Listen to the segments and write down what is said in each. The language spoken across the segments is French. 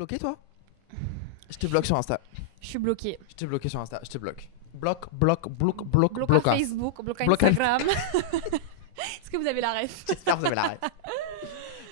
bloqué toi? Je te bloque sur Insta. Je suis bloquée. Je te bloque sur Insta. Je te bloque. Bloque. Bloc à Facebook, bloc à Instagram. Est-ce que vous avez la ref? J'espère que vous avez la ref.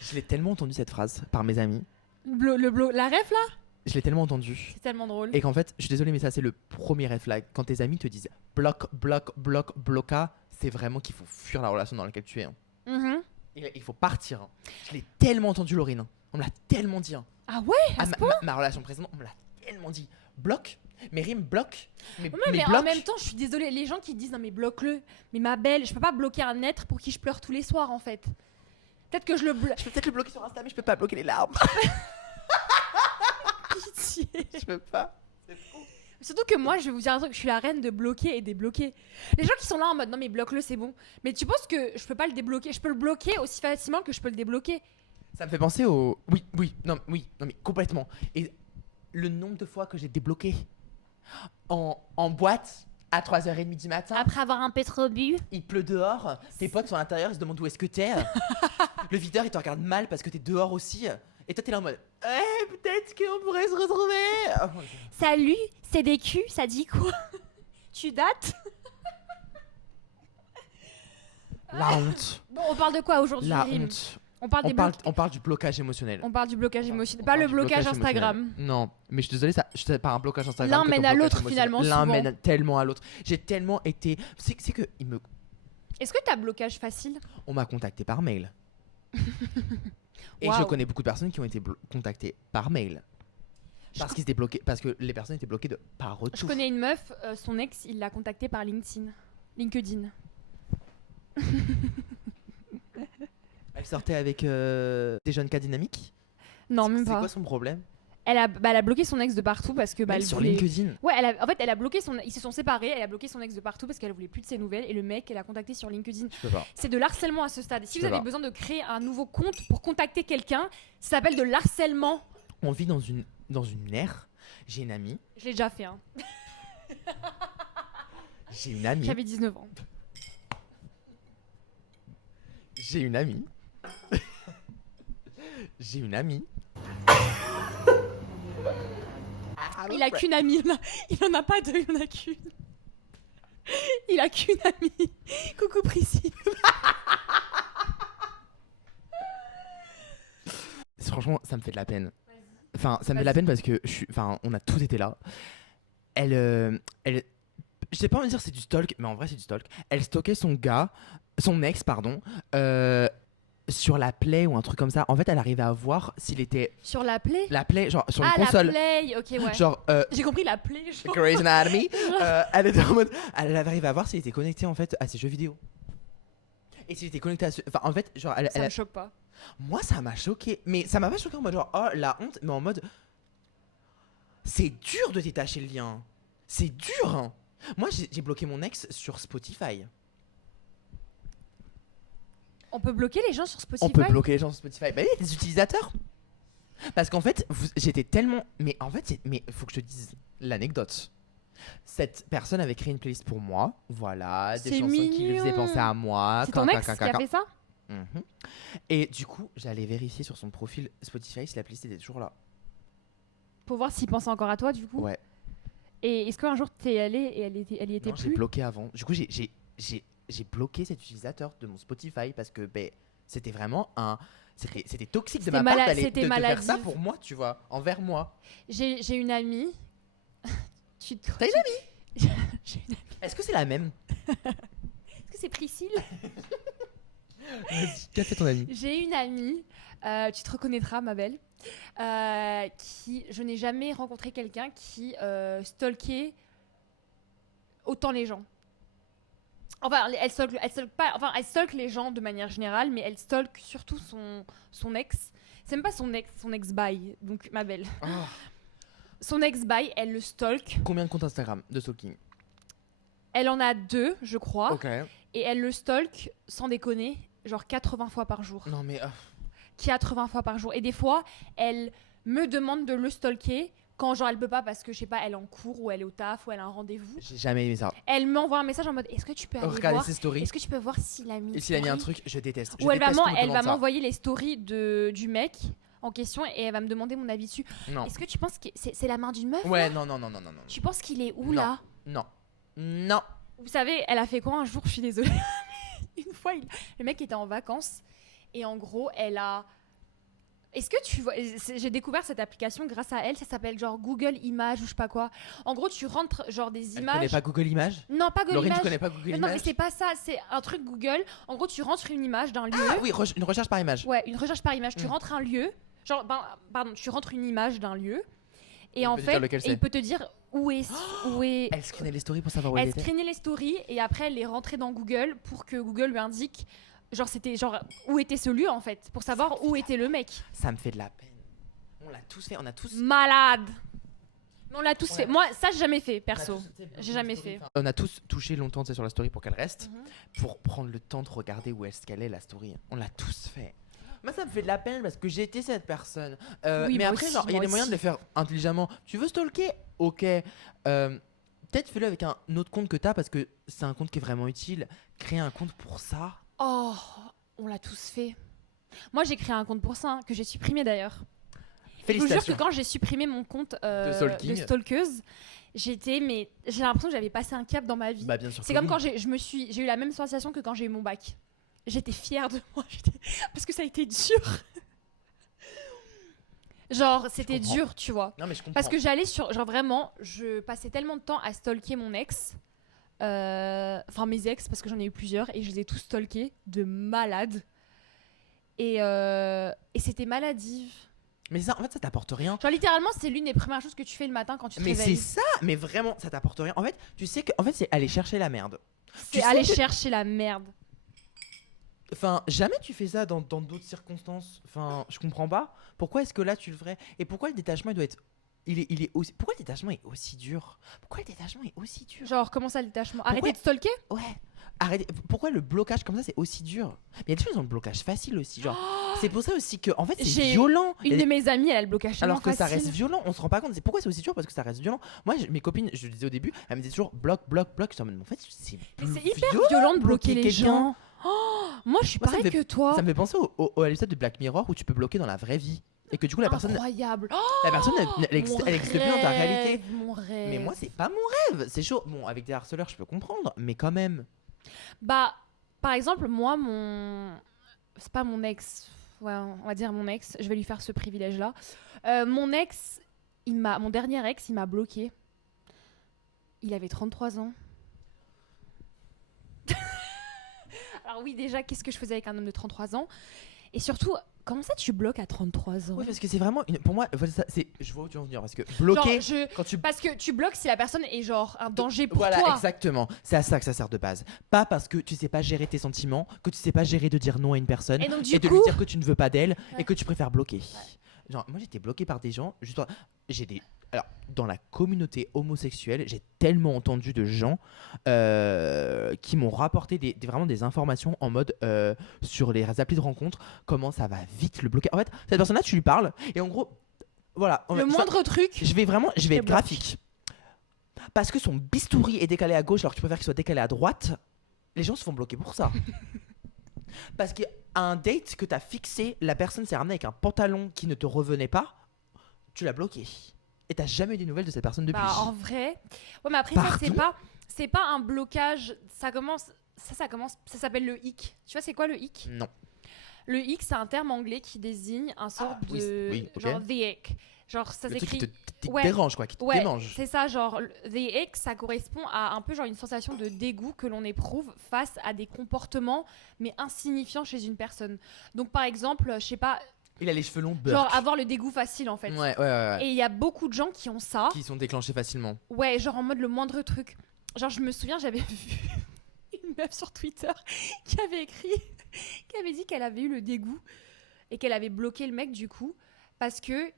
Je l'ai tellement entendu cette phrase par mes amis. La ref là? Je l'ai tellement entendu. C'est tellement drôle. Et qu'en fait, je suis désolé, mais ça, c'est le premier red flag. Quand tes amis te disent bloca, c'est vraiment qu'il faut fuir la relation dans laquelle tu es. Hein. Mm-hmm. Il faut partir. Hein. Je l'ai tellement entendu, Laurine. On me l'a tellement dit. Hein. Ah ouais? Ma relation précédente, on me l'a tellement dit. Bloc, mais rime bloc. Mais bloc. bloc. En même temps, je suis désolée. Les gens qui disent non, mais bloque-le. Mais ma belle, je peux pas bloquer un être pour qui je pleure tous les soirs en fait. Peut-être que je le bloque. Je peux peut-être le bloquer sur Insta, mais je peux pas bloquer les larmes. Pitié. Je peux pas. C'est fou. Surtout que moi, je vais vous dire un truc, je suis la reine de bloquer et débloquer. Les gens qui sont là en mode non mais bloque-le, c'est bon. Mais tu penses que je peux pas le débloquer? Je peux le bloquer aussi facilement que je peux le débloquer. Ça me fait penser au. Oui, non, mais complètement. Et le nombre de fois que j'ai débloqué en boîte à 3h30 du matin. Après avoir un peu trop bu. Il pleut dehors, tes potes sont à l'intérieur, ils se demandent où est-ce que t'es. Le videur il te regarde mal parce que t'es dehors aussi. Et toi t'es là en mode peut-être qu'on pourrait se retrouver. Salut, c'est des culs, ça dit quoi? Tu dates? La honte. Bon, on parle de quoi aujourd'hui? La honte. On parle On parle du blocage émotionnel. On parle du blocage émotionnel, pas le blocage Instagram. Émotionnel. Non, mais je suis désolé, c'est pas un blocage Instagram. L'un mène à l'autre finalement. L'un mène tellement à l'autre. J'ai tellement été. C'est que Est-ce que t'as blocage facile? On m'a contacté par mail. Et je connais beaucoup de personnes qui ont été contactées par mail. Parce qu'ils étaient bloqués, parce que les personnes étaient bloquées par retour. Je connais une meuf, son ex, il l'a contactée par LinkedIn. Elle sortait avec des jeunes cas dynamiques? Non, même pas. C'est quoi son problème? Elle a bloqué son ex de partout parce que elle sur voulait... LinkedIn. Ouais, en fait, elle a bloqué ils se sont séparés. Elle a bloqué son ex de partout parce qu'elle voulait plus de ses nouvelles. Et le mec, elle a contacté sur LinkedIn. Je peux pas. C'est de l'harcèlement à ce stade. Si vous avez besoin de créer un nouveau compte pour contacter quelqu'un, ça s'appelle de l'harcèlement. On vit dans une ère. J'ai une amie. Je l'ai déjà fait. Hein. J'ai une amie. J'avais 19 ans. J'ai une amie. J'ai une amie. Il a qu'une amie. Il en a pas deux, il en a qu'une. Il a qu'une amie. Coucou Priscille. Franchement, ça me fait de la peine. Enfin, ça me fait de la peine parce que on a tous été là. Elle, je sais pas me dire c'est du stalk, mais en vrai c'est du stalk. Elle stalkait son ex, sur la Play ou un truc comme ça. En fait, elle arrivait à voir s'il était sur la Play. La Play, genre sur une console. La Play, ok, ouais. Genre, j'ai compris la Play. Genre. Grey's Anatomy. Elle était en mode, elle arrivait à voir s'il était connecté en fait à ses jeux vidéo. Et s'il était connecté à enfin en fait, genre ça me choque pas. Moi, ça m'a choqué, mais ça m'a pas choqué en mode genre oh la honte, mais en mode c'est dur de détacher le lien. C'est dur. Hein. Moi, j'ai bloqué mon ex sur Spotify. On peut bloquer les gens sur Spotify? On peut bloquer les gens sur Spotify. Bah oui, des utilisateurs. Parce qu'en fait, j'étais tellement... Mais en fait, faut que je te dise l'anecdote. Cette personne avait créé une playlist pour moi. Voilà, des chansons qui lui faisaient penser à moi. C'est ton ex qui a fait ça? Et du coup, j'allais vérifier sur son profil Spotify si la playlist était toujours là. Pour voir s'il pensait encore à toi, du coup? Ouais. Et est-ce qu'un jour t'es allé et elle y était non, plus? j'ai bloqué avant. Du coup, j'ai bloqué cet utilisateur de mon Spotify parce que c'était vraiment c'était toxique de ma part de faire ça pour moi, tu vois, envers moi. J'ai une amie. T'as une amie? J'ai une amie. Est-ce que c'est la même? Est-ce que c'est Priscille? Qu'a fait ton amie? J'ai une amie, tu te reconnaîtras ma belle, je n'ai jamais rencontré quelqu'un qui stalkait autant les gens. Enfin, elle stalk les gens de manière générale, mais elle stalk surtout son ex. C'est même pas son ex-bail, donc ma belle. Oh. Son ex-bail, elle le stalk. Combien de comptes Instagram de stalking? Elle en a 2, je crois. Ok. Et elle le stalk, sans déconner, genre 80 fois par jour. Non mais... 80 fois par jour. Et des fois, elle me demande de le stalker quand genre elle peut pas parce que je sais pas, elle est en cours ou elle est au taf ou elle a un rendez-vous. J'ai jamais aimé ça. Elle m'envoie un message en mode est-ce que tu peux aller voir ses stories. Est-ce que tu peux voir s'il a mis et s'il a mis un truc, je déteste. Ou elle va m'envoyer les stories du mec en question et elle va me demander mon avis dessus. Non. Est-ce que tu penses que c'est la main d'une meuf Ouais, là non. Tu penses qu'il est où Non. là Non. Vous savez, elle a fait quoi un jour? Je suis désolée. Une fois, le mec était en vacances et en gros, elle a. Est-ce que tu vois, j'ai découvert cette application grâce à elle, ça s'appelle genre Google Images ou je sais pas quoi. En gros, tu rentres genre des Elle images. connaît pas Google Images? Non, pas Google Laurine, Images. tu connais pas Google Non, mais Images? c'est pas ça, c'est un truc Google. En gros, tu rentres une image d'un lieu. Ah oui, une recherche par image. Ouais, une recherche par image. Tu Mm. rentres un lieu, genre, pardon, tu rentres une image d'un lieu, et Il en peut te fait, dire lequel c'est. il peut te dire où est. Elle screenait les stories pour savoir où elle Elle était. screenait les stories et après elle les rentrait dans Google pour que Google lui indique, genre c'était genre où était ce lieu en fait, pour savoir où était le mec. Ça me fait de la peine. On l'a tous fait, on a tous. Malade. On l'a tous Ouais. fait. Moi, ça j'ai jamais fait on a perso. tous, tu sais, J'ai jamais fait. On a tous touché longtemps tu sais, sur la story pour qu'elle reste, Mhm. pour prendre le temps de regarder où est-ce qu'elle est la story. On l'a tous fait. Moi, ça me fait de la peine parce que j'ai été cette personne. Oui, mais moi après, aussi, genre, il y a moi des moyens de aussi. le faire intelligemment. Tu veux stalker? Ok. Peut-être fais-le avec un autre compte que t'as parce que c'est un compte qui est vraiment utile. Créer un compte pour ça. Oh, on l'a tous fait. Moi j'ai créé un compte pour ça, hein, que j'ai supprimé d'ailleurs. Je vous jure que Félicitations. quand j'ai supprimé mon compte stalking. de stalkeuse, j'ai l'impression que j'avais passé un cap dans ma vie. Bah, bien sûr. C'est que comme oui. quand j'ai eu la même sensation que quand j'ai eu mon bac. J'étais fière de moi parce que ça a été dur. Genre c'était comprends. dur, tu vois. Non, mais je comprends. Parce que j'allais sur genre vraiment, je passais tellement de temps à stalker mon ex. Enfin mes ex parce que j'en ai eu plusieurs et je les ai tous stalkés de malade. Et c'était maladif. Mais ça, en fait, ça t'apporte rien. Genre littéralement c'est l'une des premières choses que tu fais le matin quand tu te Mais c'est réveilles. ça, mais vraiment, ça t'apporte rien. En fait, tu sais que, en fait, c'est aller chercher la merde. C'est sais aller que- chercher la merde. Enfin, jamais tu fais ça dans d'autres circonstances. Enfin, je comprends pas. Pourquoi est-ce que là tu le ferais? Et pourquoi le détachement il doit être. Il est aussi. Pourquoi le détachement est aussi dur? Pourquoi le détachement est aussi dur? Genre comment ça le détachement? Pourquoi- Arrêtez de stalker? Ouais. Arrêtez. Pourquoi le blocage comme ça c'est aussi dur? Mais il y a des gens qui ont le blocage facile aussi. Genre, c'est pour ça aussi que, en fait, c'est J'ai violent. Il y Une a de mes amies, elle a le blocage Alors que tellement ça facile. reste violent, on se rend pas compte. C'est pourquoi c'est aussi dur parce que ça reste violent. Moi, mes copines, je le disais au début, elles me disaient toujours bloc. J'étais en mode, en fait, c'est Mais c'est plus hyper violent violent de bloquer bloquer les quelqu'un. gens. Oh, moi, je suis Moi, ça me pareil fait- que toi. Ça me fait penser à l'épisode de Black Mirror où tu peux bloquer dans la vraie vie et que du coup la personne, Incroyable. elle Mon existe plus dans ta réalité. rêve, Mon rêve. Mais moi, c'est pas mon rêve. C'est chaud. Bon, avec des harceleurs, je peux comprendre, mais quand même. Bah, par exemple, moi, c'est pas mon ex. Ouais, on va dire mon ex. Je vais lui faire ce privilège-là. Mon ex, mon dernier ex, il m'a bloqué. Il avait 33 ans. Alors oui, déjà, qu'est-ce que je faisais avec un homme de 33 ans? Et surtout, comment ça tu bloques à 33 ans? Oui, parce que c'est vraiment pour moi, voilà, ça, c'est. Je vois où tu veux en venir parce que bloquer Genre, quand tu. Parce que tu bloques si la personne est genre un danger pour Voilà, toi. exactement. C'est à ça que ça sert de base. Pas parce que tu sais pas gérer tes sentiments, que tu sais pas gérer de dire non à une personne Et donc du et de coup, lui dire que tu ne veux pas d'elle Ouais. et que tu préfères bloquer. Genre, moi j'étais bloqué par des gens. J'ai des. Alors, dans la communauté homosexuelle, j'ai tellement entendu de gens qui m'ont rapporté vraiment des informations en mode sur les applis de rencontre, comment ça va vite le bloquer. En fait, cette personne-là, tu lui parles et en gros, voilà. le moindre truc. Je vais te être bloque. graphique. Parce que son bistouri est décalé à gauche alors que tu préfères qu'il soit décalé à droite, les gens se font bloquer pour ça. Parce qu'à un date que t'as fixé, la personne s'est ramenée avec un pantalon qui ne te revenait pas, tu l'as bloqué. Et t'as jamais eu des nouvelles de cette personne depuis. Bah, en vrai. Ouais, mais après, Pardon c'est pas un blocage. Ça s'appelle le hic. Tu vois, c'est quoi le hic? Non. Le hic, c'est un terme anglais qui désigne un sort Ah, oui, de. oui, ok. Genre, the hic. Genre, ça Le truc qui s'écrit. te Ouais. dérange, quoi, qui te Ouais, démange. c'est ça, genre, the hic, ça correspond à un peu genre une sensation de dégoût que l'on éprouve face à des comportements, mais insignifiants chez une personne. Donc, par exemple, je sais pas, Il a les cheveux longs, Burke. genre avoir le dégoût facile en fait. Ouais. Et il y a beaucoup de gens qui ont ça. Qui sont déclenchés facilement. Ouais, genre en mode le moindre truc. Genre, je me souviens, j'avais vu une meuf sur Twitter qui avait dit qu'elle avait eu le dégoût et qu'elle avait bloqué le mec du coup parce que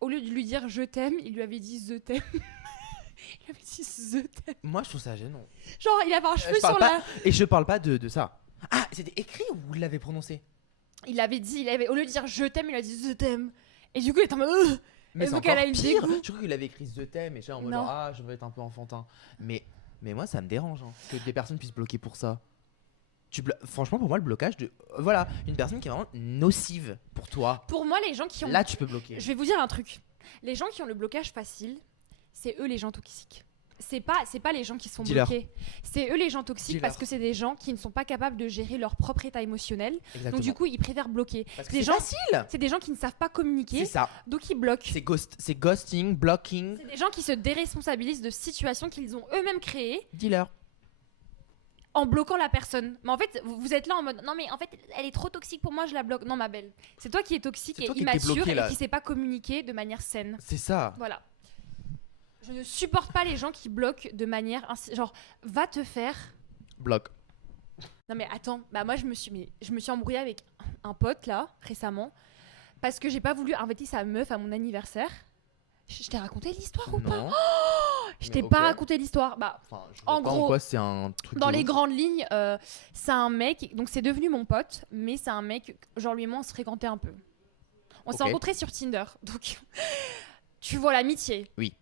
au lieu de lui dire je t'aime, il lui avait dit the t'aime. Il lui avait dit the t'aime. Moi, je trouve ça gênant. Genre, il avait un cheveu je parle sur pas- la. Et je parle pas de ça. Ah, c'était écrit ou vous l'avez prononcé? Il avait dit, au lieu de dire je t'aime, il a dit the t'aime. Et du coup, il était en mode. Mais Et c'est donc, elle encore a eu le pire. dégoût. Je crois qu'il avait écrit The Thème et j'étais en mode Non. genre, ah, je veux être un peu enfantin. Mais moi, ça me dérange hein, que des personnes puissent bloquer pour ça. Franchement, pour moi, le blocage de. Voilà, une personne qui est vraiment nocive pour toi. Pour moi, les gens qui ont. Là, tu peux bloquer. Je vais vous dire un truc. Les gens qui ont le blocage facile, c'est eux les gens toxiques. C'est pas les gens qui sont Dis-leur. bloqués. C'est eux les gens toxiques Dis-leur. parce que c'est des gens qui ne sont pas capables de gérer leur propre état émotionnel. Exactement. Donc du coup, ils préfèrent bloquer. Parce que des c'est gens- facile. C'est des gens qui ne savent pas communiquer, C'est ça. donc ils bloquent. C'est ghosting, blocking. C'est des gens qui se déresponsabilisent de situations qu'ils ont eux-mêmes créées Dis-leur. en bloquant la personne. Mais en fait, vous êtes là en mode non mais en fait, elle est trop toxique pour moi, je la bloque. Non ma belle, c'est toi qui es toxique C'est et toi qui t'es immature bloqué, et là. qui sait pas communiquer de manière saine. C'est ça. Voilà. Je ne supporte pas les gens qui bloquent de manière genre va te faire. Bloc. Non mais attends, bah moi je me suis embrouillée avec un pote là récemment parce que j'ai pas voulu inviter sa meuf à mon anniversaire. Je t'ai raconté l'histoire ou pas? Non. Je t'ai Mais pas ok. raconté l'histoire. Bah Enfin, je En vois pas gros, en quoi c'est un truc. dans de les ouf. grandes lignes, c'est un mec, donc c'est devenu mon pote, mais c'est un mec, genre lui et moi on se fréquentait un peu. On s'est Ok. rencontrés sur Tinder, donc tu vois l'amitié. Oui.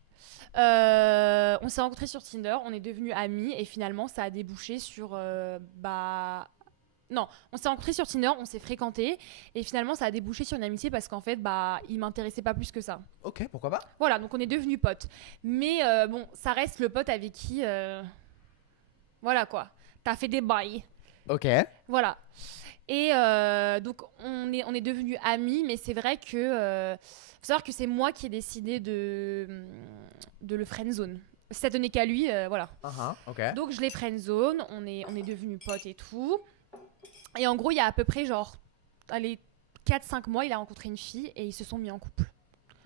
On s'est rencontrés sur Tinder, on est devenus amis et finalement ça a débouché sur non, on s'est rencontrés sur Tinder, on s'est fréquentés et finalement ça a débouché sur une amitié parce qu'en fait il m'intéressait pas plus que ça. Ok, pourquoi pas. Voilà, donc on est devenus potes. Mais bon, ça reste le pote avec qui voilà quoi. T'as fait des bails. Ok. Voilà. Et donc on est devenus amis, mais c'est vrai que faut savoir que c'est moi qui ai décidé de le friendzone. Si ça tenait qu'à lui, voilà. Ok. Donc je l'ai friendzone, on est devenus potes et tout. Et en gros, il y a à peu près genre allez 4-5 mois, il a rencontré une fille et ils se sont mis en couple.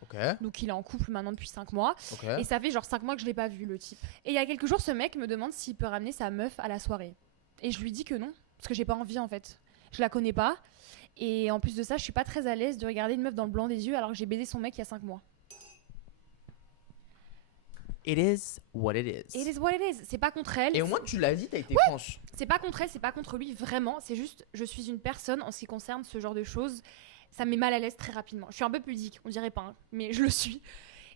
Ok. Donc il est en couple maintenant depuis 5 mois. Ok. Et ça fait genre 5 mois que je l'ai pas vu le type. Et il y a quelques jours, ce mec me demande s'il peut ramener sa meuf à la soirée. Et je lui dis que non, parce que j'ai pas envie en fait. Je la connais pas. Et en plus de ça, je suis pas très à l'aise de regarder une meuf dans le blanc des yeux alors que j'ai baisé son mec il y a 5 mois. It is what it is. It is what it is. C'est pas contre elle. Et au moins tu l'as dit, t'as été franche. C'est pas contre elle, c'est pas contre lui, vraiment. C'est juste, je suis une personne en ce qui concerne ce genre de choses. Ça me met mal à l'aise très rapidement. Je suis un peu pudique, on dirait pas, hein, mais je le suis.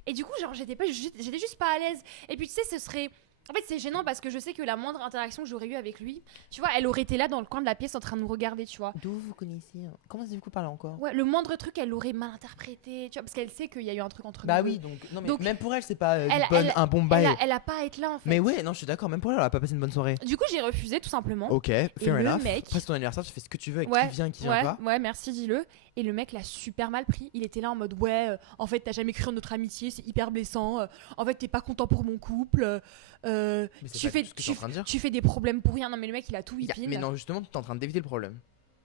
Et du coup, genre, j'étais juste pas à l'aise. Et puis, tu sais, ce serait. En fait, c'est gênant parce que je sais que la moindre interaction que j'aurais eue avec lui, tu vois, elle aurait été là dans le coin de la pièce en train de nous regarder, tu vois. D'où vous connaissez Comment est-ce que vous parlez encore? Ouais, le moindre truc, elle l'aurait mal interprété, tu vois, parce qu'elle sait qu'il y a eu un truc entre Bah nous. oui, donc, non, mais Donc, même pour elle, c'est pas elle- un bon bail. Elle a pas à être là, en fait. Mais ouais, non, je suis d'accord, même pour elle, elle a pas passé une bonne soirée. Du coup, j'ai refusé, tout simplement. Ok, fair le enough. mec- Après, c'est ton anniversaire, tu fais ce que tu veux avec Ouais, qui vient et qui vient ouais, pas. ouais, merci, dis-le. Et le mec l'a super mal pris. Il était là en mode ouais, en fait, t'as jamais cru en notre amitié, c'est hyper blessant. En fait, t'es pas content pour mon couple. Mais c'est Tu pas fais, tout ce que t'es en train de dire. tu fais des problèmes pour rien. Non, mais le mec, il a tout whipping. Mais non, justement, t'es en train d'éviter le problème.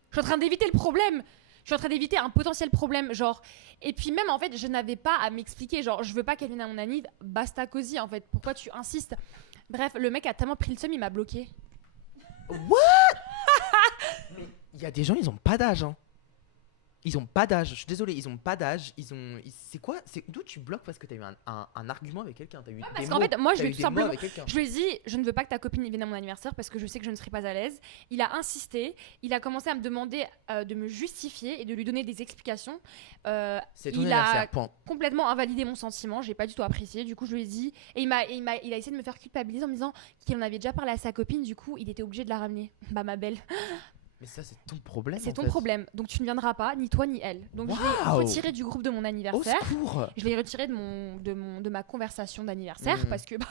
Je suis en train d'éviter le problème. Je suis en train d'éviter un potentiel problème, genre. Et puis même, en fait, je n'avais pas à m'expliquer. Genre, je veux pas qu'elle vienne à mon anniv. Basta cosy, en fait. Pourquoi tu insistes? Bref, le mec a tellement pris le seum, il m'a bloqué. Mais il y a des gens, ils ont pas d'âge, hein. Ils ont pas d'âge, je suis désolé, ils ont pas d'âge. C'est quoi? C'est d'où tu bloques parce que t'as eu un argument avec quelqu'un? T'as eu Parce des qu'en mots, fait, moi, je t'as lui eu ai tout des mots simplement. avec quelqu'un. Je lui ai dit, je ne veux pas que ta copine vienne à mon anniversaire parce que je sais que je ne serai pas à l'aise. Il a insisté, il a commencé à me demander de me justifier et de lui donner des explications. C'est ton il anniversaire, a point. complètement invalidé mon sentiment, j'ai pas du tout apprécié. Du coup, je lui ai dit, et il a essayé de me faire culpabiliser en me disant qu'il en avait déjà parlé à sa copine, du coup, il était obligé de la ramener. Bah, ma belle, Mais ça, c'est ton problème. c'est en ton fait. problème. Donc, tu ne viendras pas, ni toi ni elle. Donc, je l'ai Waouh. retiré du groupe de mon Au anniversaire. secours! Je l'ai retiré de ma conversation d'anniversaire Mm. parce que, bah,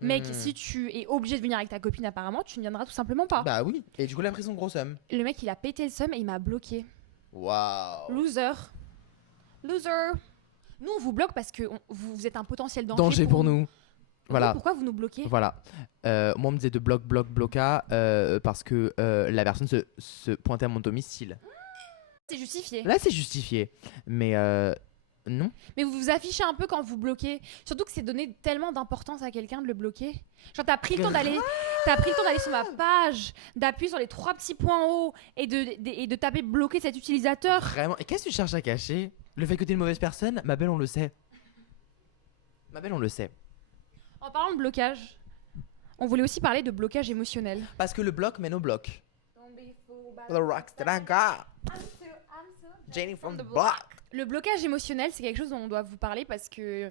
mec, Mm. si tu es obligé de venir avec ta copine, apparemment, tu ne viendras tout simplement pas. Bah oui, et du coup, il a pris son gros somme. Le mec, il a pété le seum et il m'a bloqué. Waouh! Loser. Loser. Nous, on vous bloque parce que vous êtes un potentiel danger, Danger pour nous. Voilà. Pourquoi vous nous bloquez? Voilà. Moi, on me disait de bloca parce que la personne se pointait à mon domicile. C'est justifié. Là, c'est justifié. Mais non. Mais vous vous affichez un peu quand vous bloquez. Surtout que c'est donner tellement d'importance à quelqu'un de le bloquer. Genre, t'as pris le temps d'aller sur ma page, d'appuyer sur les 3 petits points en haut et de taper bloquer cet utilisateur. Vraiment. Et qu'est-ce que tu cherches à cacher? Le fait que t'es une mauvaise personne? Ma belle, on le sait. Ma belle, on le sait. En parlant de blocage, on voulait aussi parler de blocage émotionnel. Parce que le bloc mène au bloc. The rocks that I got. Jenny from the block. Le blocage émotionnel, c'est quelque chose dont on doit vous parler parce que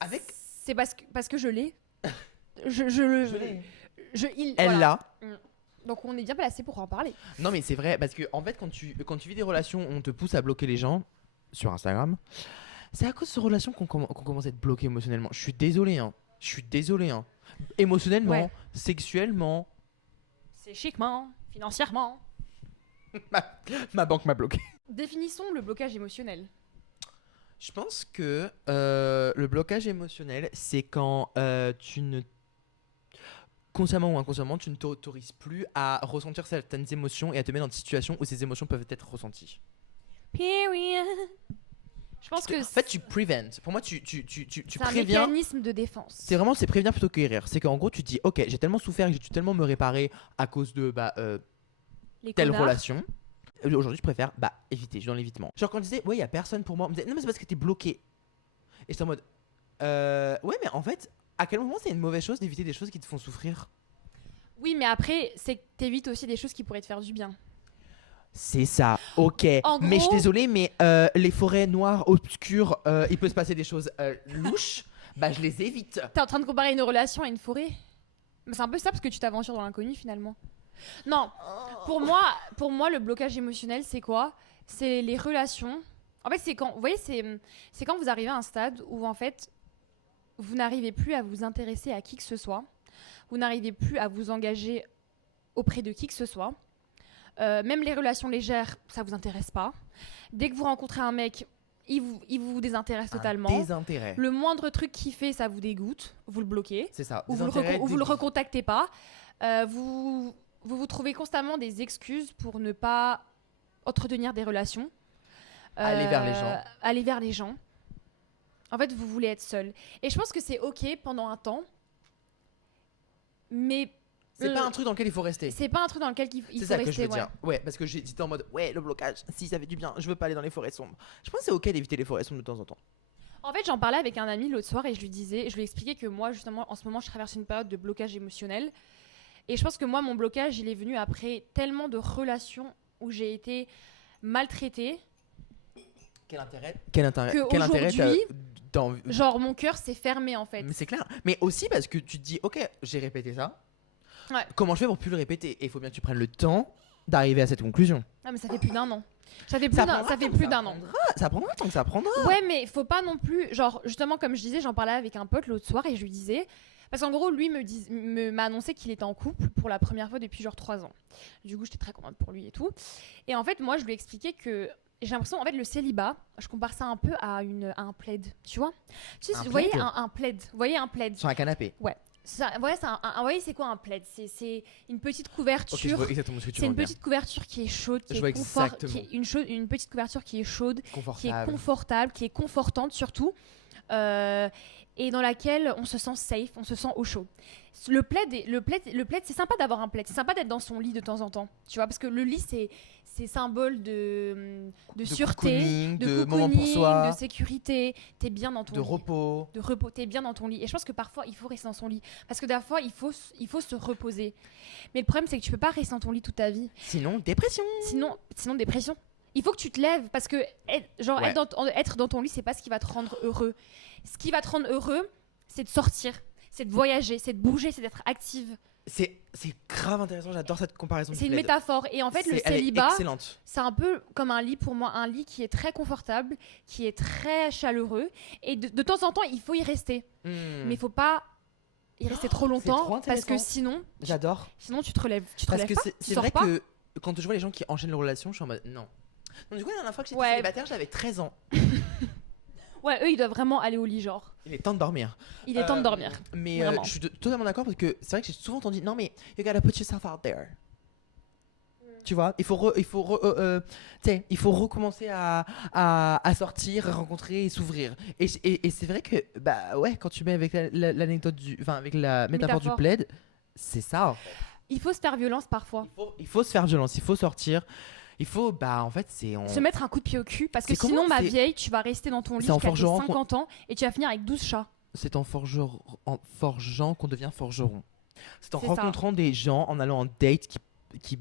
Avec. c'est parce que je l'ai. Je l'ai. Il Elle voilà. l'a. Donc on est bien placé pour en parler. Non, mais c'est vrai, parce que en fait, quand tu vis des relations où on te pousse à bloquer les gens sur Instagram, c'est à cause de ces relations qu'on commence à être bloqué émotionnellement. Je suis désolé, hein. Émotionnellement, Ouais. sexuellement, C'est chiquement, financièrement. ma banque m'a bloqué. Définissons le blocage émotionnel. Je pense que le blocage émotionnel, c'est quand tu ne consciemment ou inconsciemment, tu ne t'autorises plus à ressentir certaines émotions et à te mettre dans des situations où ces émotions peuvent être ressenties. Period. Je pense que En fait, tu prevent. Pour moi, tu c'est un préviens. mécanisme de défense. C'est prévenir plutôt que guérir. C'est qu'en gros, tu te dis, ok, j'ai tellement souffert, j'ai dû tellement me réparer à cause de Les telle connards. relation. Aujourd'hui, je préfère éviter. Je suis dans l'évitement. Genre quand je disais, ouais, il y a personne pour moi, on me disait, non, mais c'est parce que t'es bloqué. Et j'étais en mode, ouais, mais en fait, à quel moment c'est une mauvaise chose d'éviter des choses qui te font souffrir? Oui, mais après, c'est que t'évites aussi des choses qui pourraient te faire du bien. C'est ça, ok. En Mais je suis gros- désolé, mais les forêts noires, obscures, il peut se passer des choses louches. Je les évite. T'es en train de comparer une relation à une forêt. Mais c'est un peu ça parce que tu t'aventures dans l'inconnu finalement. Non, pour moi, le blocage émotionnel, c'est quoi? C'est les relations. En fait, c'est quand, vous voyez, c'est quand vous arrivez à un stade où en fait, vous n'arrivez plus à vous intéresser à qui que ce soit. Vous n'arrivez plus à vous engager auprès de qui que ce soit. Même les relations légères, ça vous intéresse pas. Dès que vous rencontrez un mec, il vous désintéresse totalement. Un désintérêt. Le moindre truc qu'il fait, ça vous dégoûte. Vous le bloquez. C'est ça. Ou vous Désintérêt, le dégoût. recontactez pas. Vous trouvez constamment des excuses pour ne pas entretenir des relations. Aller vers les gens. Aller vers les gens. En fait, vous voulez être seul. Et je pense que c'est ok pendant un temps. Mais C'est pas un truc dans lequel il faut rester. c'est pas un truc dans lequel il C'est faut ça rester. que je veux ouais. dire. Ouais, parce que j'étais en mode, ouais, le blocage, si ça fait du bien, je veux pas aller dans les forêts sombres. Je pense que c'est ok d'éviter les forêts sombres de temps en temps. En fait, j'en parlais avec un ami l'autre soir et je lui expliquais que moi, justement, en ce moment, je traverse une période de blocage émotionnel. Et je pense que moi, mon blocage, il est venu après tellement de relations où j'ai été maltraitée. Quel intérêt Que quel intérêt t'as aujourd'hui, dans... Genre, mon cœur s'est fermé, en fait. Mais c'est clair. Mais aussi parce que tu te dis, ok, j'ai répété ça. Ouais. Comment je fais pour plus le répéter? Et il faut bien que tu prennes le temps d'arriver à cette conclusion. Ah, mais ça fait plus d'un an. Ça fait plus d'un an. Ça prendra le temps que ça prendra. Ouais, mais faut pas non plus. Genre, justement, comme je disais, j'en parlais avec un pote l'autre soir et je lui disais. Parce qu'en gros, lui m'a annoncé qu'il était en couple pour la première fois depuis genre 3 ans. Du coup, j'étais très contente pour lui et tout. Et en fait, moi, je lui ai expliqué que j'ai l'impression, en fait, le célibat, je compare ça un peu à un plaid, tu vois. Tu sais, Un vous voyez plaid un plaid. Vous voyez un plaid. Sur un canapé. Vous voyez, c'est quoi un plaid? C'est une petite Ok, je couverture. vois exactement ce que tu C'est veux une dire. petite couverture qui est chaude, Je vois exactement. une petite couverture qui est chaude, qui est Confortable. confortable, qui est confortante surtout, et dans laquelle on se sent safe, on se sent au chaud. Le plaid, c'est sympa d'avoir un plaid, c'est sympa d'être dans son lit de temps en temps, tu vois, parce que le lit c'est symbole de sûreté, cocooning, de moment pour soi, de sécurité. T'es bien dans ton de lit. repos. De repos, t'es bien dans ton lit. Et je pense que parfois, il faut rester dans son lit. Parce que des fois, il faut se reposer. Mais le problème, c'est que tu peux pas rester dans ton lit toute ta vie. Sinon, dépression. Sinon dépression. Il faut que tu te lèves parce que Ouais. être dans ton lit, c'est pas ce qui va te rendre heureux. Ce qui va te rendre heureux, c'est de sortir, c'est de voyager, c'est de bouger, c'est d'être active. C'est grave intéressant, j'adore cette comparaison. C'est du une plaid. métaphore. Et en fait, le Elle est célibat, excellente. c'est un peu comme un lit pour moi, un lit qui est très confortable, qui est très chaleureux. Et de temps en temps, il faut y rester. Mais il faut pas y rester trop longtemps trop parce que intéressant. J'adore. sinon tu te relèves Parce que pas, c'est tu vrai sors pas. que quand je vois les gens qui enchaînent les relations, je suis en mode non. Donc, du coup, la dernière fois que j'étais Ouais. célibataire, j'avais 13 ans. Ouais, eux ils doivent vraiment aller au lit genre. Il est temps de dormir. Il est temps de dormir. Mais Vraiment. je suis totalement d'accord parce que c'est vrai que j'ai souvent entendu non mais you gotta put yourself out there. Tu vois, il faut recommencer à sortir, à rencontrer et s'ouvrir. Et c'est vrai que ouais, quand tu mets avec l'anecdote avec la métaphore du Métaphore. plaid, c'est ça. Il faut se faire violence parfois. Il faut se faire violence, il faut sortir. Il faut en fait Se mettre un coup de pied au cul parce que C'est sinon comment, ma c'est- vieille, tu vas rester dans ton lit C'est en jusqu'à tes forgeron 50 ans et tu vas finir avec 12 chats. c'est en forgeant qu'on devient forgeron. C'est en C'est ça. rencontrant des gens, en allant en date qui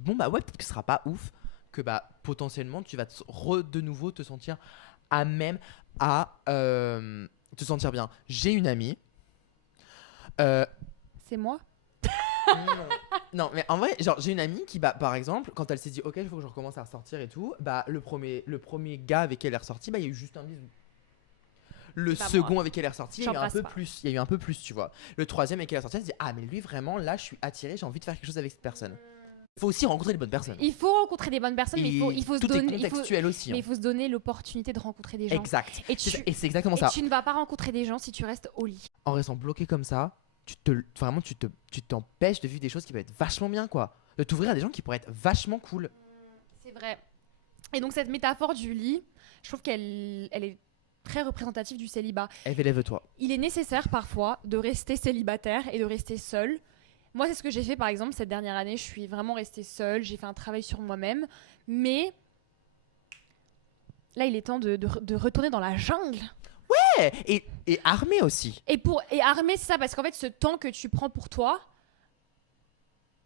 ouais, peut-être que ce sera pas ouf, que potentiellement tu vas de nouveau te sentir à même à te sentir bien. J'ai une amie. C'est moi. Non. Non, mais en vrai, genre, j'ai une amie qui, bah, par exemple, quand elle s'est dit, ok, il faut que je recommence à ressortir et tout, bah, le premier gars avec qui elle est ressortie, bah, il y a eu juste un bisou. Le C'est pas second moi. avec qui elle est ressortie, il y a eu un J'embrasse peu pas. plus. Il y a eu un peu plus, tu vois. Le troisième avec qui elle est ressortie, elle se dit, ah, mais lui, vraiment, là, je suis attirée, j'ai envie de faire quelque chose avec cette personne. Il faut aussi rencontrer les bonnes personnes. Il faut rencontrer des bonnes personnes, mais il faut se tout donner. est contextuel aussi. Mais hein. il faut se donner l'opportunité de rencontrer des gens. Exact. Et Et c'est exactement et ça. tu ne vas pas rencontrer des gens si tu restes au lit. En restant bloqué comme ça, vraiment, tu t'empêches de vivre des choses qui peuvent être vachement bien, quoi. De t'ouvrir à des gens qui pourraient être vachement cool. C'est vrai. Et donc cette métaphore du lit, je trouve qu'elle est très représentative du célibat. Eve, élève-toi. Il est nécessaire parfois de rester célibataire et de rester seul. Moi, c'est ce que j'ai fait par exemple cette dernière année. Je suis vraiment restée seule. J'ai fait un travail sur moi-même. Mais là, il est temps de retourner dans la jungle. Et armé aussi. Et armer, c'est ça, parce qu'en fait, ce temps que tu prends pour toi,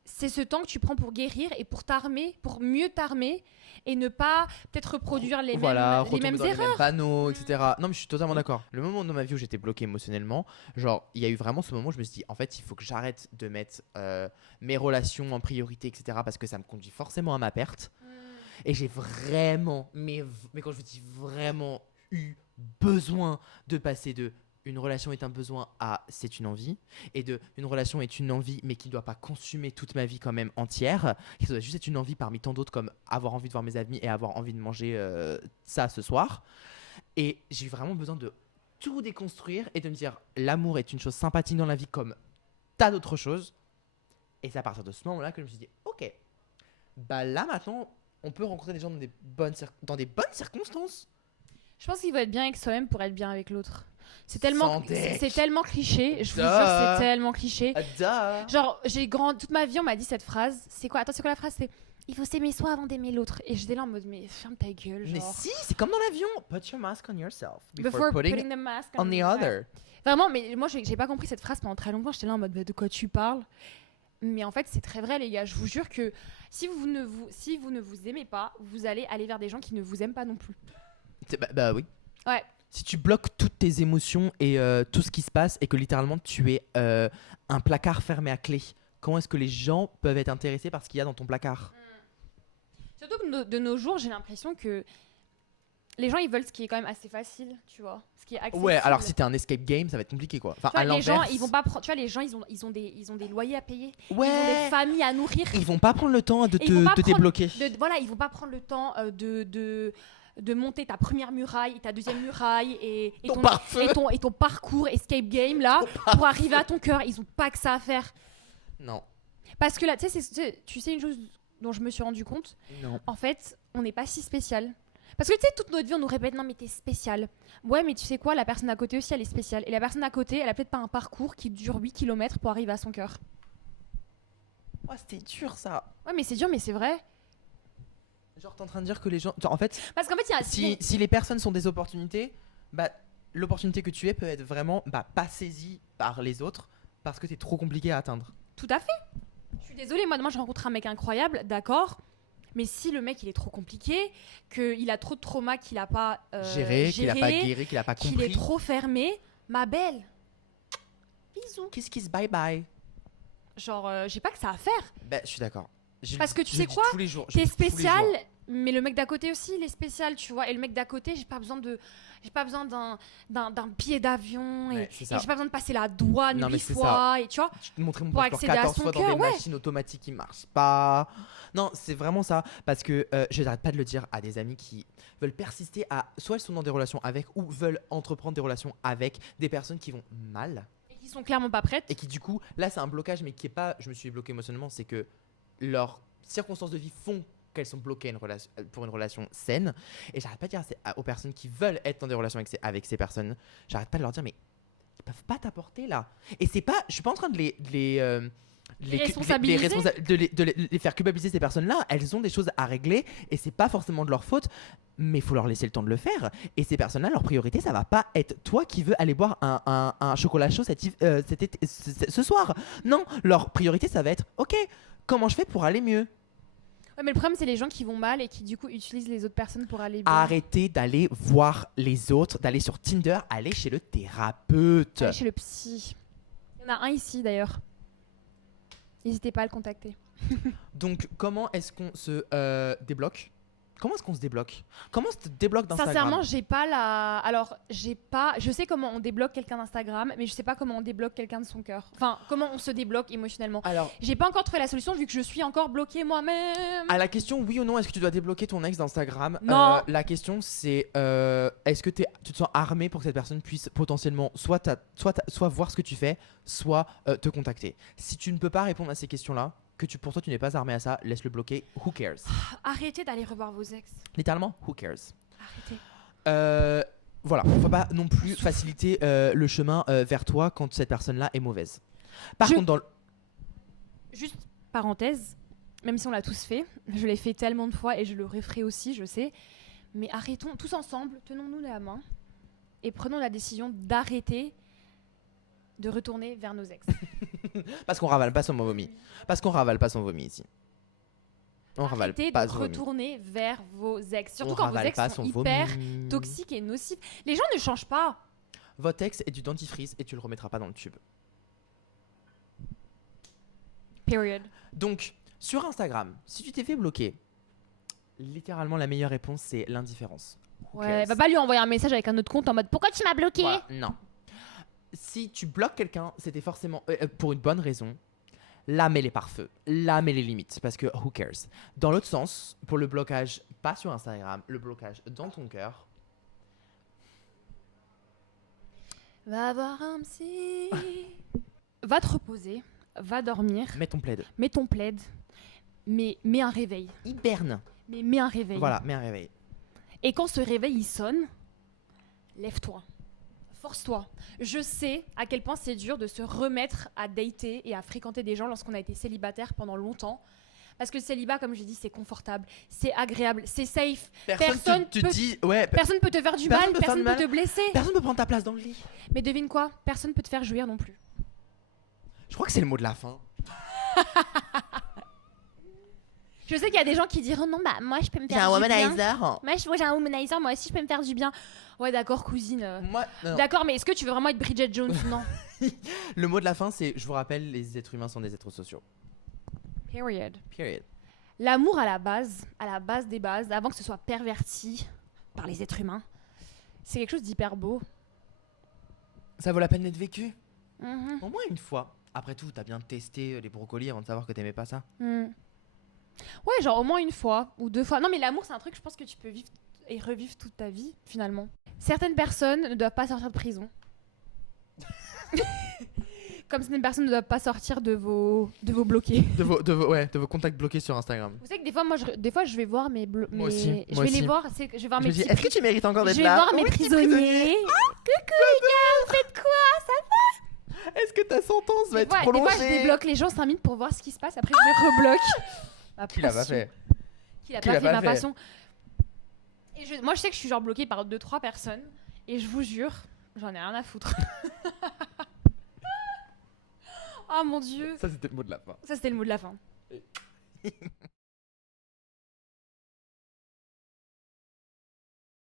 c'est ce temps que tu prends pour guérir et pour t'armer, pour mieux t'armer et ne pas peut-être reproduire les Voilà, mêmes retomber dans erreurs. les mêmes panneaux, etc. Non, mais je suis totalement d'accord. Le moment dans ma vie où j'étais bloqué émotionnellement, genre, il y a eu vraiment ce moment où je me suis dit, en fait, il faut que j'arrête de mettre mes relations en priorité, etc. Parce que ça me conduit forcément à ma perte. Et j'ai vraiment, mais quand je vous dis vraiment, eu besoin de passer de une relation est un besoin à c'est une envie, et de une relation est une envie mais qui ne doit pas consumer toute ma vie quand même entière, qui doit juste être une envie parmi tant d'autres comme avoir envie de voir mes amis et avoir envie de manger ça ce soir. Et j'ai vraiment besoin de tout déconstruire et de me dire l'amour est une chose sympathique dans la vie comme tas d'autres choses. Et c'est à partir de ce moment-là que je me suis dit ok, bah là maintenant on peut rencontrer des gens dans des bonnes circonstances. Je pense qu'il faut être bien avec soi-même pour être bien avec l'autre. C'est Sans deck. tellement cliché. Je vous Duh. jure, c'est tellement cliché. Duh. Genre, toute ma vie, on m'a dit cette phrase. C'est quoi? Attends, c'est quoi la phrase? C'est il faut s'aimer soi avant d'aimer l'autre. Et j'étais là en mode, mais ferme ta gueule. Mais Genre. si, c'est comme dans l'avion. Put your mask on yourself Before putting the mask on the other. Vraiment, mais moi, j'ai pas compris cette phrase pendant très longtemps. J'étais là en mode, de quoi tu parles? Mais en fait, c'est très vrai, les gars. Je vous jure que si vous ne vous aimez pas, vous allez aller vers des gens qui ne vous aiment pas non plus. Bah oui. Ouais. Si tu bloques toutes tes émotions et tout ce qui se passe et que littéralement tu es un placard fermé à clé, comment est-ce que les gens peuvent être intéressés par ce qu'il y a dans ton placard? Surtout que de nos jours, j'ai l'impression que les gens, ils veulent ce qui est quand même assez facile, tu vois. Ce qui est accessible. Ouais, alors si t'es un escape game, ça va être compliqué quoi. Enfin, Tu vois, à les gens, l'inverse. ils vont pas prendre. Tu vois, les gens, ils ont des loyers à payer. Ouais. Ils ont des familles à nourrir. Ils vont pas prendre le temps de Et ils vont pas te prendre débloquer. Voilà, ils vont pas prendre le temps de monter ta première muraille, ta deuxième muraille et Ton pare-feu. et ton parcours escape game là pour arriver à ton cœur. Ils ont pas que ça à faire. Non. Parce que là, tu sais une chose dont je me suis rendu compte. Non. En fait, on n'est pas si spécial. Parce que tu sais, toute notre vie, on nous répète non, mais t'es spécial. Ouais, mais tu sais quoi, la personne à côté aussi, elle est spéciale. Et la personne à côté, elle a peut-être pas un parcours qui dure 8 km pour arriver à son cœur. Oh, c'était dur ça. Ouais, mais c'est dur, mais c'est vrai. Genre, t'es en train de dire que les gens. Genre, en fait, Parce qu'en fait, il y a. si les personnes sont des opportunités, bah, l'opportunité que tu es peut être vraiment pas saisie par les autres parce que c'est trop compliqué à atteindre. Tout à fait. Je suis désolée, moi je rencontre un mec incroyable, d'accord. Mais si le mec il est trop compliqué, qu'il a trop de traumas qu'il a pas Géré, qu'il a pas guéri, qu'il a pas compris. qu'il est trop fermé, ma belle. Bisous. Kiss kiss bye bye. Genre, j'ai pas que ça à faire. Bah, je suis d'accord. Parce que tu Je sais le dis quoi, tous les jours. T'es spécial, mais le mec d'à côté aussi, il est spécial, tu vois. Et le mec d'à côté, j'ai pas besoin d'un billet d'avion Ouais, et c'est j'ai ça. pas besoin de passer la douane Non, mais 8 c'est fois. Et tu vois, Je te montrais mon Pour passeport accéder à 14 son fois dans cœur, des ouais. machines automatiques qui marchent pas. Non, c'est vraiment ça. Parce que je n'arrête pas de le dire à des amis qui veulent persister à. Soit elles sont dans des relations avec, ou veulent entreprendre des relations avec des personnes qui vont mal. et qui sont clairement pas prêtes. Et qui, du coup, là, c'est un blocage, mais qui est pas. Je me suis bloqué émotionnellement, c'est que leurs circonstances de vie font qu'elles sont bloquées pour une relation saine. Et j'arrête pas de dire aux personnes qui veulent être dans des relations avec ces personnes, j'arrête pas de leur dire, mais ils peuvent pas t'apporter là. Et c'est pas. Je suis pas en train de responsabiliser. les faire culpabiliser ces personnes-là. Elles ont des choses à régler et c'est pas forcément de leur faute, mais il faut leur laisser le temps de le faire. Et ces personnes-là, leur priorité, ça va pas être toi qui veux aller boire un chocolat chaud ce soir. Non, leur priorité, ça va être ok, comment je fais pour aller mieux? Ouais, mais le problème, c'est les gens qui vont mal et qui, du coup, utilisent les autres personnes pour aller bien. Arrêtez d'aller voir les autres, d'aller sur Tinder, allez chez le thérapeute. Allez chez le psy. Il y en a un ici, d'ailleurs. N'hésitez pas à le contacter. Donc, comment est-ce qu'on se débloque? Comment est-ce qu'on se débloque? Comment on se débloque d'Instagram? Sincèrement, j'ai pas la. Alors, j'ai pas. Je sais comment on débloque quelqu'un d'Instagram, mais je sais pas comment on débloque quelqu'un de son cœur. Enfin, comment on se débloque émotionnellement. Alors, J'ai pas encore trouvé la solution vu que je suis encore bloquée moi-même. à la question oui ou non, est-ce que tu dois débloquer ton ex d'Instagram? Non. La question c'est est-ce que tu te sens armé pour que cette personne puisse potentiellement soit voir ce que tu fais, soit te contacter. Si tu ne peux pas répondre à ces questions-là, pour toi tu n'es pas armé à ça, laisse-le bloquer. Who cares? Arrêtez d'aller revoir vos ex. Littéralement, who cares? Arrêtez. Voilà, on va pas non plus faciliter le chemin vers toi quand cette personne-là est mauvaise. Par contre, dans le... Juste parenthèse, même si on l'a tous fait, je l'ai fait tellement de fois et je le referai aussi, je sais. Mais arrêtons tous ensemble, tenons-nous la main et prenons la décision d'arrêter de retourner vers nos ex. Parce qu'on ravale pas son vomi. Parce qu'on ravale pas son vomi ici. On ravale Arrêtez pas de son vomi. retourner vers vos ex, surtout On quand vos ravale ex pas sont son hyper vomi. toxiques et nocifs. Les gens ne changent pas. Votre ex est du dentifrice et tu le remettras pas dans le tube. Period. Donc, sur Instagram, si tu t'es fait bloquer, littéralement la meilleure réponse c'est l'indifférence. Who Ouais, cares? va pas lui envoyer un message avec un autre compte en mode pourquoi tu m'as bloqué? Voilà, non. Si tu bloques quelqu'un, c'était forcément pour une bonne raison. Là, mets les pare-feux. Là, mets les limites. Parce que who cares? Dans l'autre sens, pour le blocage, pas sur Instagram, le blocage dans ton cœur. Va voir un psy. Va te reposer, va dormir, Mets ton plaid. mets ton plaid, mais mets un réveil. Hiberne. Mais mets un réveil. Voilà, mets un réveil. Et quand ce réveil il sonne, lève-toi. Force-toi. Je sais à quel point c'est dur de se remettre à dater et à fréquenter des gens lorsqu'on a été célibataire pendant longtemps. Parce que le célibat, comme j'ai dit, c'est confortable, c'est agréable, c'est safe. Personne te peut- dit... Ouais, Personne peut te faire du Personne mal, peut faire personne du peut mal. te blesser. personne peut prendre ta place dans le lit. Mais devine quoi? Personne peut te faire jouir non plus. Je crois que c'est le mot de la fin. Je sais qu'il y a des gens qui diront non, bah moi je peux me J'ai faire un du bien. womanizer. Moi j'ai un womanizer, moi aussi je peux me faire du bien. Ouais, d'accord, cousine. Moi, non. D'accord, mais est-ce que tu veux vraiment être Bridget Jones? Non. Le mot de la fin, c'est je vous rappelle, les êtres humains sont des êtres sociaux. Period. Period. L'amour à la base des bases, avant que ce soit perverti par les êtres humains, c'est quelque chose d'hyper beau. Ça vaut la peine d'être vécu. Mhm. Au moins une fois. Après tout, t'as bien testé les brocolis avant de savoir que t'aimais pas ça. Mm. Ouais, genre au moins une fois ou deux fois. Non, mais l'amour, c'est un truc, je pense que tu peux vivre et revivre toute ta vie, finalement. Certaines personnes ne doivent pas sortir de prison. Comme certaines personnes ne doivent pas sortir de vos bloqués. De vos contacts bloqués sur Instagram. Vous savez que des fois, je vais voir mes... Moi aussi, je moi vais aussi. les voir, je vais voir Je mes me dis, petits... est-ce que tu mérites encore Je d'être vais là? voir mes Oui, petit prisonniers. Coucou les gars, vous faites quoi? Est-ce que ta sentence va Des être fois, prolongée? je débloque les gens 5 minutes pour voir ce qui se passe. Après, je les rebloque. Ma Qui l'a pas passion. fait? Qui l'a Qui pas l'a fait, pas ma fait. passion. Et moi, je sais que je suis genre bloquée par 2-3 personnes. Et je vous jure, j'en ai rien à foutre. Oh mon dieu. Ça, c'était le mot de la fin. Ça, c'était le mot de la fin.